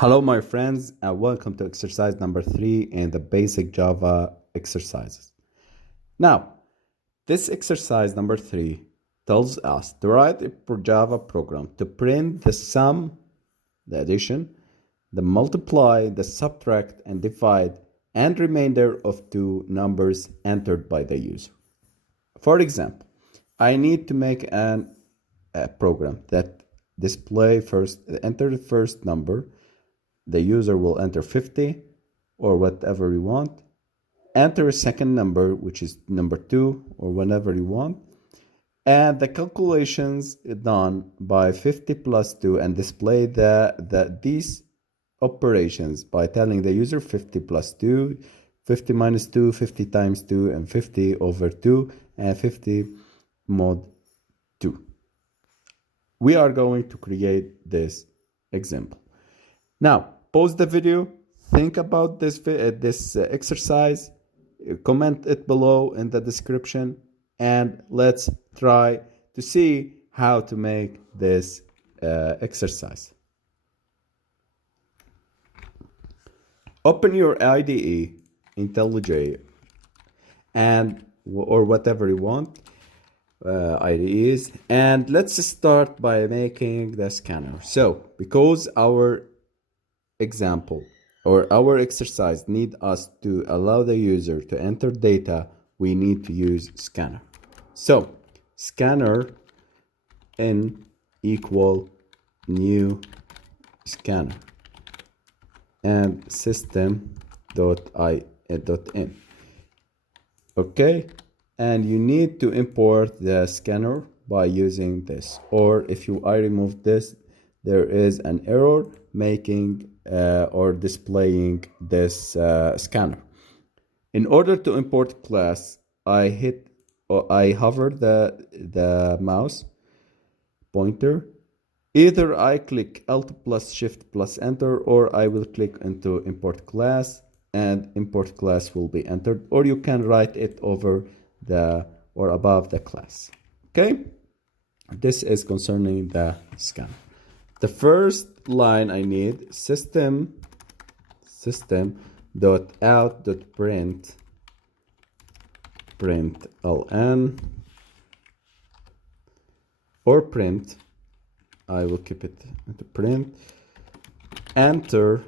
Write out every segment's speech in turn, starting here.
Hello, my friends, and welcome to exercise number 3 in the basic Java exercises. Now, this exercise number 3 tells us to write a Java program to print the sum, the addition, the multiply, the subtract, and divide, and remainder of two numbers entered by the user. For example, I need to make a program that enter the first number. The user will enter 50 or whatever you want. Enter a second number, which is number 2 or whatever you want. And the calculations done by 50 plus 2 and display these operations by telling the user 50 plus 2, 50 minus 2, 50 times 2, and 50 over 2, and 50 mod 2. We are going to create this example. Now, pause the video, think about this exercise, comment it below in the description, and let's try to see how to make this exercise. Open your IDE, IntelliJ, or whatever you want, IDEs, and let's start by making the scanner. So, because our example or our exercise need us to allow the user to enter data, we need to use scanner. So scanner n equal new scanner and system.in. Okay, and you need to import the scanner by using this, or if I remove this, there is an error making or displaying this scanner. In order to import class, I hover the mouse pointer. Either I click Alt plus Shift plus Enter, or I will click into import class, and import class will be entered, or you can write it over or above the class. Okay, this is concerning the scanner. The first line I need system.out.println, or print. I will keep it into print. Enter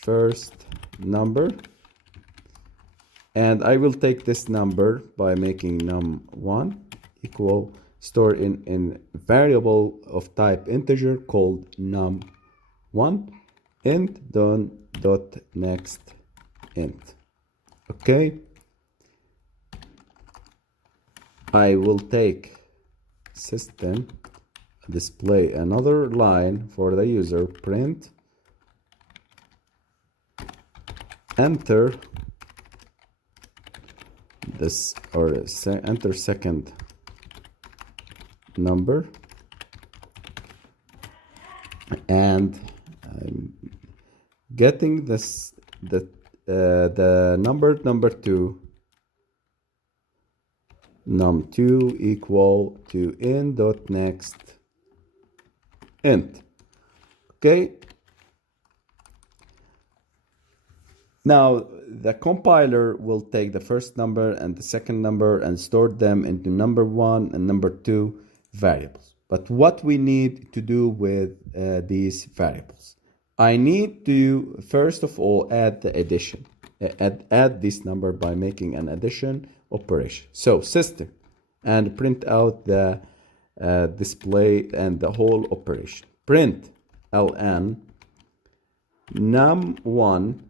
first number, and I will take this number by making num1 equal store in variable of type integer called num1 int dot next int. Okay, I will take system, display another line for the user, print enter this, or enter second number, and I'm getting this the number 2 num2 equal to in dot next int. Okay, now the compiler will take the first number and the second number and store them into number 1 and number 2 variables. But what we need to do with these variables, I need to first of all add the addition, add this number by making an addition operation. So system, and print out the display and the whole operation. Print ln num1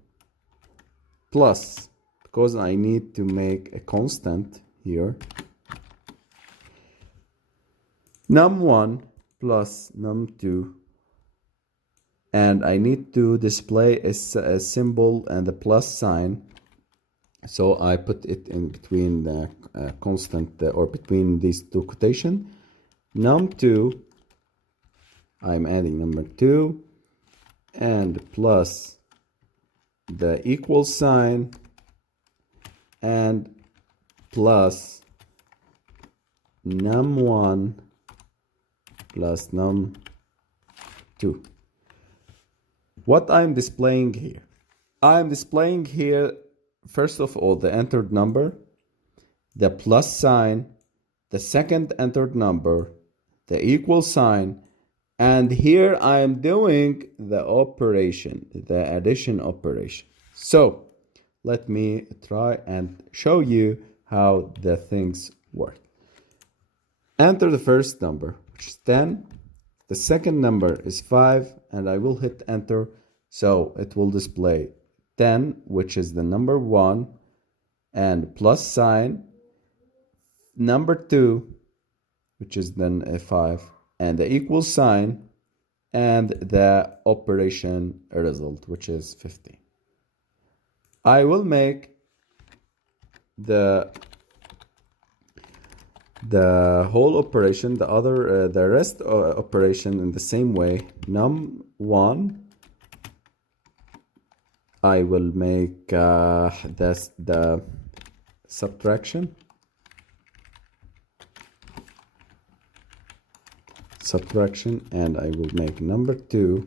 plus, because I need to make a constant here, num1 plus num2, and I need to display a symbol and a plus sign, so I put it in between the constant or between these two quotation. Num2, I'm adding number 2, and plus the equal sign, and plus num1 plus num2. what I'm displaying here. I'm displaying here, first of all, the entered number, the plus sign, the second entered number, the equal sign, and here I am doing the operation, the addition operation. So let me try and show you how the things work. Enter the first number, which is 10. The second number is 5, and I will hit enter. So it will display 10, which is the number 1, and plus sign, number 2, which is then a 5, and the equal sign, and the operation result, which is 15. I will make the whole operation, the rest operation in the same way. Num1, I will make the subtraction, and I will make number 2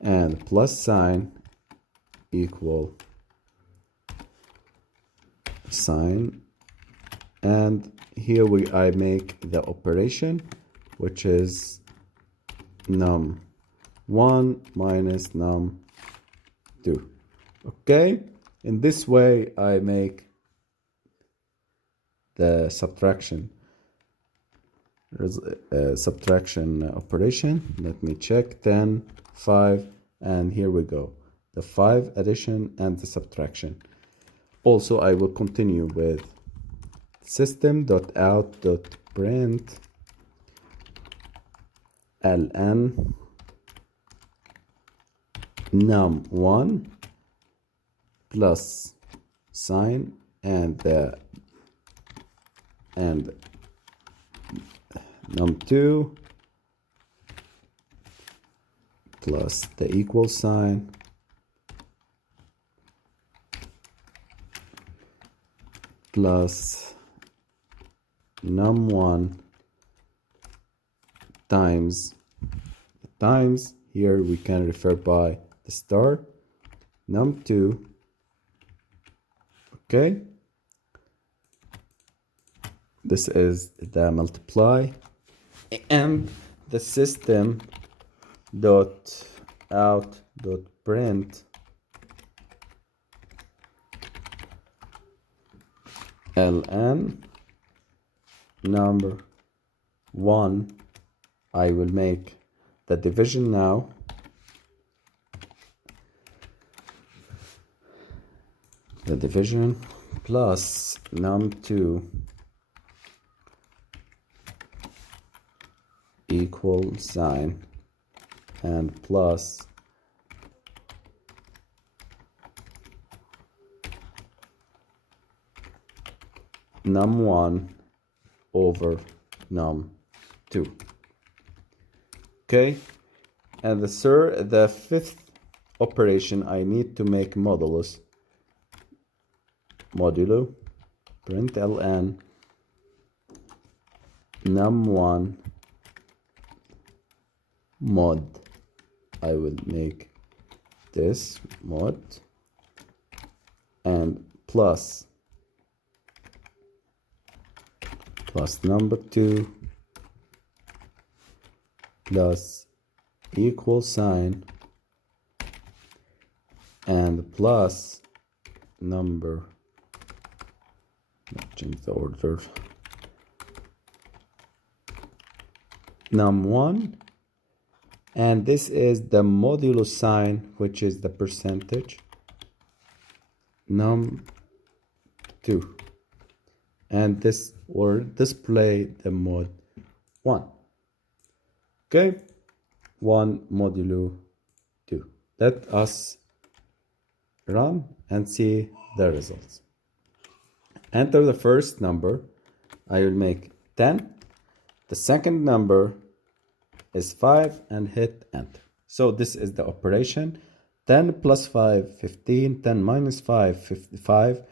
and plus sign equal sign, and here I make the operation, which is num1 minus num2. Okay, in this way I make the subtraction operation. Let me check. 10, 5, and here we go, the 5 addition and the subtraction. Also, I will continue with system.out.print ln num1 plus sign and num2 plus the equal sign plus num1 times here we can refer by the star num2. Okay, this is the multiply, and the system dot out dot print ln number 1. I will make the division now. The division plus num2 equal sign and plus num1 over num2. Okay, and the fifth operation, I need to make modulus print ln num1 mod. I will make this mod and plus number 2 plus equal sign and plus number, change the order, num1, and this is the modulus sign, which is the percentage num2, and this will display the mod 1. Okay, 1 modulo 2. Let us run and see the results. Enter the first number. I will make 10. The second number is 5 and hit enter. So this is the operation. 10 plus 5, 15. 10 minus 5, 55.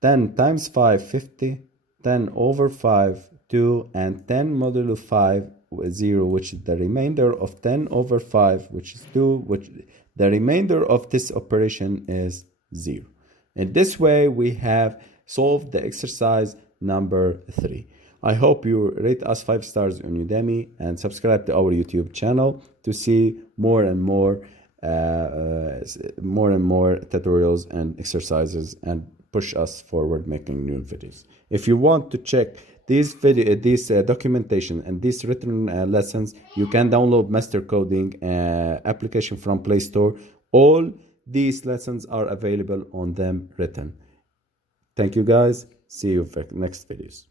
10 times 5, 50. 10 over 5, 2. And 10 modulo 5 0, which is the remainder of 10 over 5, which is 2, which the remainder of this operation is 0. In this way, we have solved the exercise number 3. I hope you rate us 5 stars on Udemy and subscribe to our YouTube channel to see more and more tutorials and exercises and push us forward making new videos. If you want to check these documentation and these written lessons, you can download Master Coding application from Play Store. All these lessons are available on them written. Thank you guys. See you for next videos.